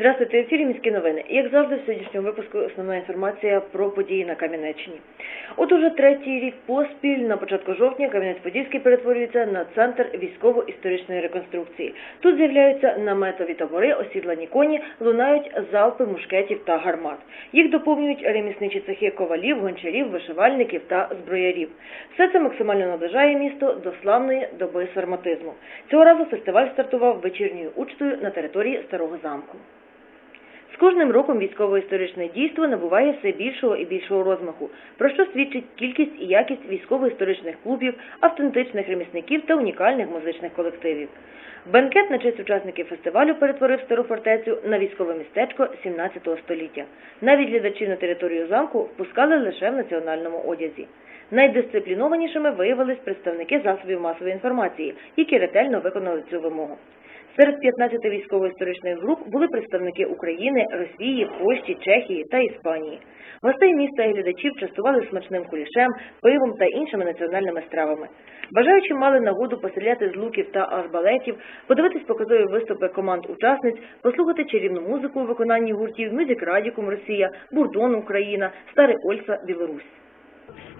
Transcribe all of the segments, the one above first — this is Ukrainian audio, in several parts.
Здравствуйте, в ефірі міські новини. Як завжди, в сьогоднішньому випуску основна інформація про події на Кам'янеччині. От уже третій рік поспіль на початку жовтня Кам'янець-Подільський перетворюється на центр військово-історичної реконструкції. Тут з'являються наметові табори, осідлані коні, лунають залпи мушкетів та гармат. Їх доповнюють ремісничі цехи ковалів, гончарів, вишивальників та зброярів. Все це максимально наближає місто до славної доби сарматизму. Цього разу фестиваль стартував вечірньою учтою на території старого замку. Кожним роком військово-історичне дійство набуває все більшого і більшого розмаху, про що свідчить кількість і якість військово-історичних клубів, автентичних ремісників та унікальних музичних колективів. Бенкет на честь учасників фестивалю перетворив стару фортецю на військове містечко 17 століття. Навіть глядачів на територію замку впускали лише в національному одязі. Найдисциплінованішими виявились представники засобів масової інформації, які ретельно виконали цю вимогу. Серед 15 військово-історичних груп були представники України, Росії, Польщі, Чехії та Іспанії. Гостей міста і глядачів частували смачним кулішем, пивом та іншими національними стравами. Бажаючі мали нагоду постріляти з луків та арбалетів, подивитись показові виступи команд учасниць, послухати чарівну музику у виконанні гуртів Мюзик Радікум Росія, Бурдон Україна, Старе Ольса Білорусь.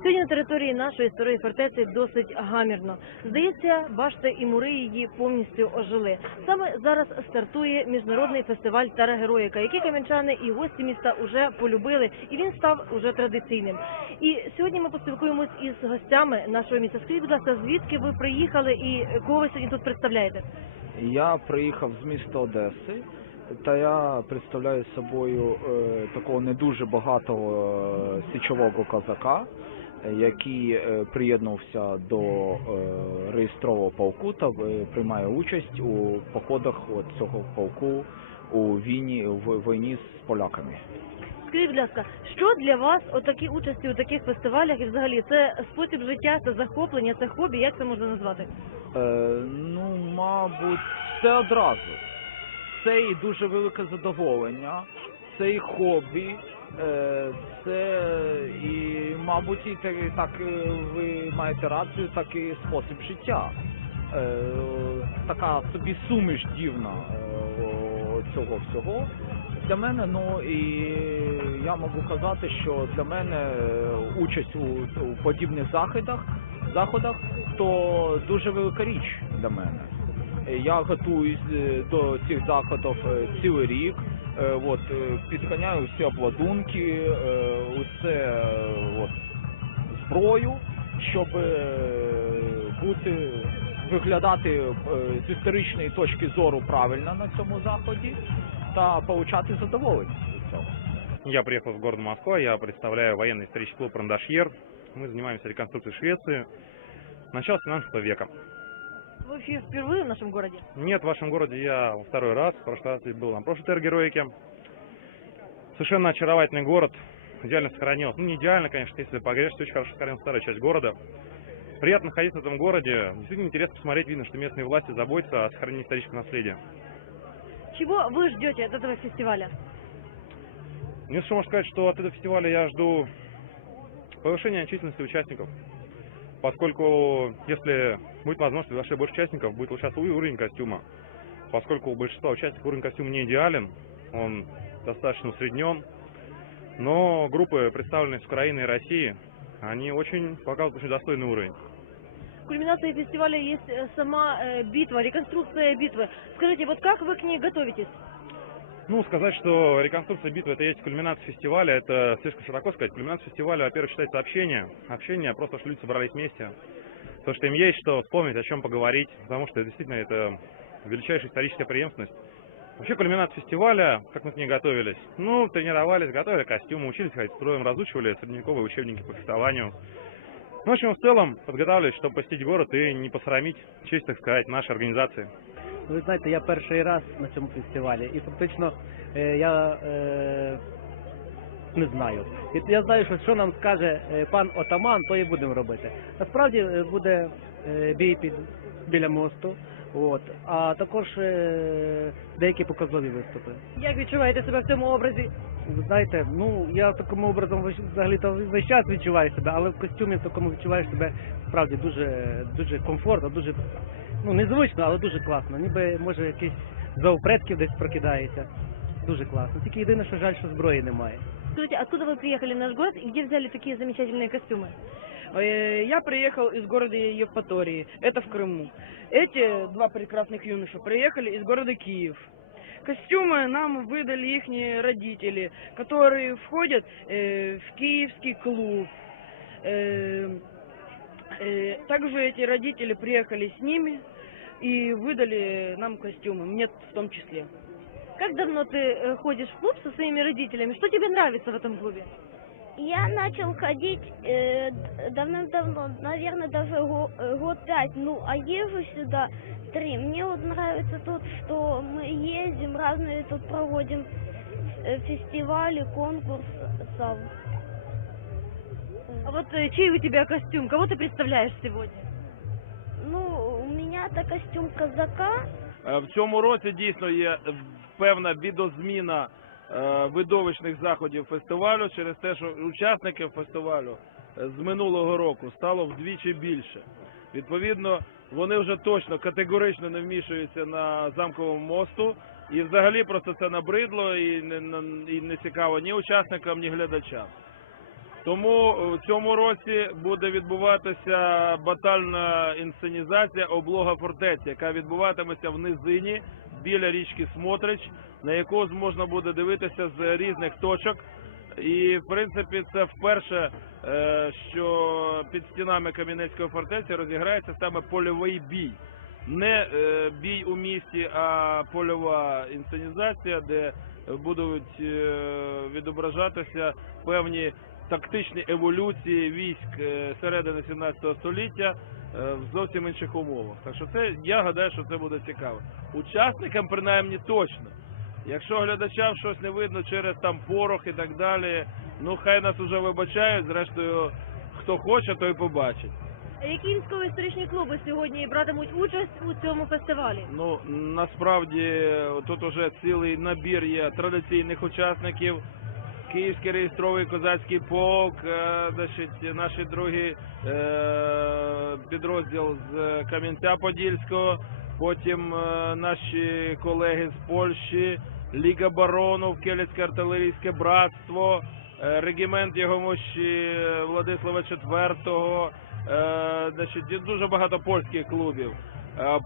Сьогодні на території нашої старої фортеці досить гамірно. Здається, башти і мури її повністю ожили. Саме зараз стартує міжнародний фестиваль Тара Героїка, який кам'янчани і гості міста вже полюбили, і він став уже традиційним. І сьогодні ми поспілкуємось із гостями нашого міста. Скажіть, будь ласка, звідки ви приїхали і кого ви сьогодні тут представляєте? Я приїхав з міста Одеси, та я представляю собою е, такого не дуже багатого е, січового козака, який е, приєднувся до е, реєстрового полку та е, приймає участь у походах от цього полку у війні в війні з поляками. Скажіть, будь ласка, що для вас отакі участі у таких фестивалях і взагалі це спосіб життя, це захоплення, це хобі? Як це можна назвати? Е, ну, мабуть, це одразу. Це і дуже велике задоволення, це і хобі, це і, мабуть, і так, так е, ви маєте рацію, так і спосіб життя. Е, така собі суміш дивна е, цього всього. Для мене, ну і я можу казати, що для мене е, участь у, у подібних заходах, заходах то дуже велика річ для мене. Е, Я готуюсь е, до цих заходів е, цілий рік. От підганяю всі обладунки, усе от, зброю, щоб бути виглядати з історичної точки зору правильно на цьому заході та получати задоволення від цього. Я приехал в город Москва, я представляю военный исторический клуб «Рандашьер». Мы занимаемся реконструкцией Швеции начала 17 века. Вы вообще впервые в нашем городе? Нет, в вашем городе я во второй раз, в прошлый раз был на прошлой Тергероике. Совершенно очаровательный город, идеально сохранился. Ну, не идеально, конечно, если погрешить, очень хорошо сохранилась старая часть города. Приятно находиться в этом городе, действительно интересно посмотреть, видно, что местные власти заботятся о сохранении исторического наследия. Чего вы ждете от этого фестиваля? Мне что можно сказать, что от этого фестиваля я жду повышения численности участников, поскольку если будет возможность приглашать больше участников, будет улучшаться уровень костюма. Поскольку у большинства участников уровень костюма не идеален, он достаточно усреднен, но группы, представленные с Украины и России, они очень показывают очень достойный уровень. Кульминацией фестиваля есть э, сама э, битва, реконструкция битвы. Скажите, вот как вы к ней готовитесь? Ну, сказать, что реконструкция битвы это есть кульминация фестиваля, это слишком широко сказать. Кульминация фестиваля, во-первых, считается общение. Общение, просто что люди собрались вместе То, что им есть что вспомнить, о чем поговорить, потому что действительно это величайшая историческая преемственность. Вообще кульминация фестиваля, как мы к ней готовились? Ну, тренировались, готовили костюмы, учились ходить строем, разучивали средневековые учебники по фехтованию. Ну, в общем, в целом подготавливались, чтобы посетить город и не посрамить честь, так сказать, нашей организации. Ви знаєте, я перший раз на цьому фестивалі, і фактично е, я е, не знаю. І я знаю, що що нам скаже е, пан отаман, то і будемо робити. Насправді е, буде е, бій під біля мосту, от а також деякі показові виступи. Як відчуваєте себе в цьому образі? Ви знаєте, ну я таким образом взагалі то весь час відчуваю себе, але в костюмі в такому відчуваєш себе справді дуже дуже комфортно, дуже ну незвично, але дуже класно. Ніби може якийсь зов предків десь прокидається. Дуже класно. Тільки єдине, що жаль, що зброї немає. Скажите, откуда вы приехали в наш город и где взяли такие замечательные костюмы? Э, Я приехал из города Евпатории, это в Крыму. Эти два прекрасных юноша приехали из города Киев. Костюмы нам выдали их родители, которые входят э, в киевский клуб. Э, э, также эти родители приехали с ними и выдали нам костюмы, мне в том числе. Как давно ты э, ходишь в клуб со своими родителями? Что тебе нравится в этом клубе? Я начал ходить э, д- давным-давно, наверное, даже го- э, год пять. Ну, а езжу сюда три. Мне вот нравится тут, что мы ездим, разные тут проводим э, фестивали, конкурсов. А вот э, чей у тебя костюм? Кого ты представляешь сегодня? Ну, у меня-то костюм казака. Е, В цьому році дійсно є е, певна відозміна е, видовищних заходів фестивалю через те, що учасників фестивалю е, з минулого року стало вдвічі більше. Відповідно, вони вже точно категорично не вмішуються на замковому мосту, і взагалі просто це набридло і не, цікаво ні учасникам, ні глядачам. Тому в цьому році буде відбуватися батальна інсценізація облога фортеці, яка відбуватиметься в низині біля річки Смотрич, на яку можна буде дивитися з різних точок. І в принципі це вперше, е, що під стінами Кам'янецької фортеці розіграється саме польовий бій. Не е, бій у місті, а польова інсценізація, де будуть е, відображатися певні тактичні еволюції військ середини 17 століття в зовсім інших умовах. Так що це я гадаю, що це буде цікаво. Учасникам принаймні точно. Якщо глядачам щось не видно через там порох і так далі, ну хай нас уже вибачають. Зрештою, хто хоче, той побачить. Які військово-історичні клуби сьогодні братимуть участь у цьому фестивалі? Ну насправді тут уже цілий набір є традиційних учасників. Київський реєстровий козацький полк, е, значить, наш другий е, підрозділ з Кам'янця Подільського, потім е, наші колеги з Польщі, Ліга Баронів, Келецьке артилерійське братство, регімент його мощі Владислава IV, значить, дуже багато польських клубів.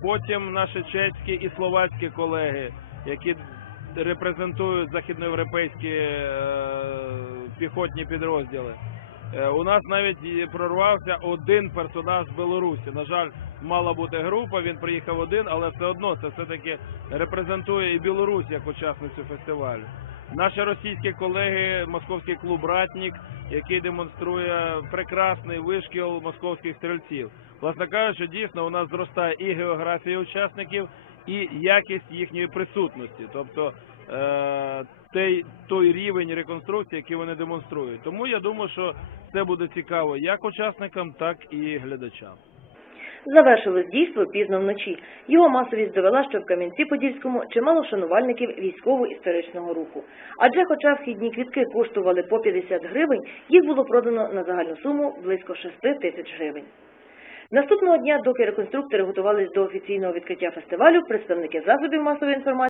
Потім наші чеські і словацькі колеги, які репрезентують західноєвропейські е, піхотні підрозділи. Е, У нас навіть прорвався один персонаж з Білорусі. На жаль, мала бути група, він приїхав один, але все одно це все-таки репрезентує і Білорусь як учасницю фестивалю. Наші російські колеги, московський клуб Ратнік, який демонструє прекрасний вишкіл московських стрільців. Власне кажучи, дійсно у нас зростає і географія учасників, і якість їхньої присутності, тобто е, той, той рівень реконструкції, який вони демонструють. Тому я думаю, що це буде цікаво як учасникам, так і глядачам. Завершилось дійство пізно вночі. Його масовість довела, що в Кам'янці-Подільському чимало шанувальників військово-історичного руху. Адже, хоча вхідні квітки коштували по 50 гривень, їх було продано на загальну суму близько 6 тисяч гривень. Наступного дня, доки реконструктори готувалися до офіційного відкриття фестивалю, представники засобів масової інформації